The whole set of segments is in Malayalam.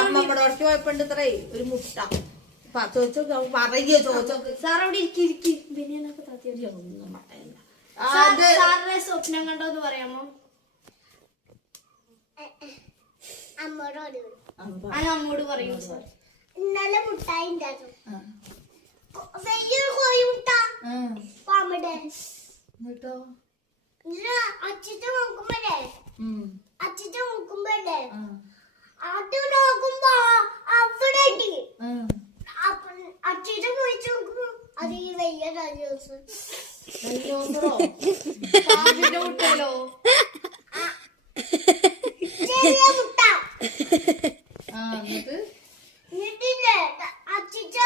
അമ്മമ്മടെ ഉറച്ചു പോയപ്പോണ്ട് ഇത്രേ ഒരു മുട്ട ചോദിച്ചോ സാർ അവിടെ ഇരിക്കി സാറിന്റെ സ്വപ്നം കണ്ടോന്ന് പറയാമോ? അമ്മോട് പറയൂ സാർ. ഇന്നലെ മുട്ടായി വലിയൊരു കോഴി മുട്ട പാമ്പടെ അച്ഛത്തെ നോക്കുമ്പോഴേ അത് നോക്കുമ്പോ അവിടെ അച്ഛത്തെ പോയിച്ച് നോക്കുമ്പോ അത് ഈ വലിയ പാമ്പിന്റെ മുട്ടല്ലോ ചെറിയ മുട്ട എന്നിട്ടില്ലേ അച്ഛച്ച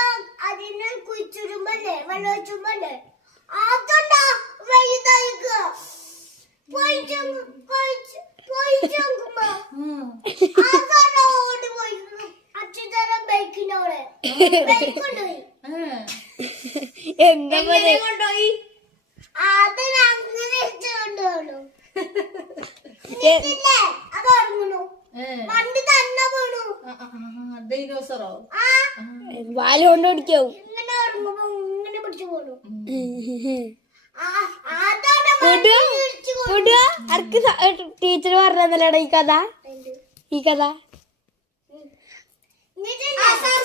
അതിനെ കുഴിച്ചിടുമ്പല്ലേ വെള്ളം വെച്ചുമ്പല്ലേ അതുണ്ടാ വലുതായിക്കുക എന്താ കൊണ്ടുപോയി അത് അങ്ങനെ കൊണ്ടുപോകണു അത് ഉറങ്ങണു വണ്ടി തന്നെ വീണു ഡൈനോസറോ വാല് കൊണ്ട് പിടിക്കാവും. ഇങ്ങനെ ഉറങ്ങുമ്പോ ഇങ്ങനെ പിടിച്ചു പോണു ടീച്ചർ പറഞ്ഞതല്ലേടാ ഈ കഥ?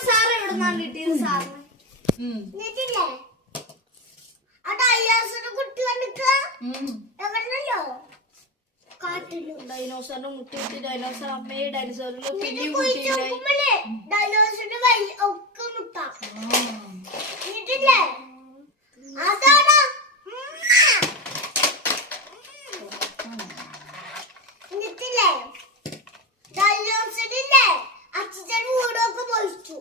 സാർ എവിടുന്നാണ് കിട്ടിയത് സാറിന്? കുട്ടി വന്നിക്ക എവിടെന്നല്ലോ കാട്ടിലും ഡൈനോസറിന്റെ മുട്ടിട്ട് ഡൈനോസർ അമ്മയെ ഡൈനോസറിന്റെ പിന്നെ ഡൈനോസറിന്റെ ഒക്കെ മുട്ട എന്നിട്ടില്ലേ അതാണ് എന്നിട്ടില്ലേ ഡൈനോസറില്ലേ അച്ഛൻ വീടൊക്കെ പോയിച്ചു.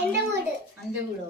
എന്റെ വീട് വീടോ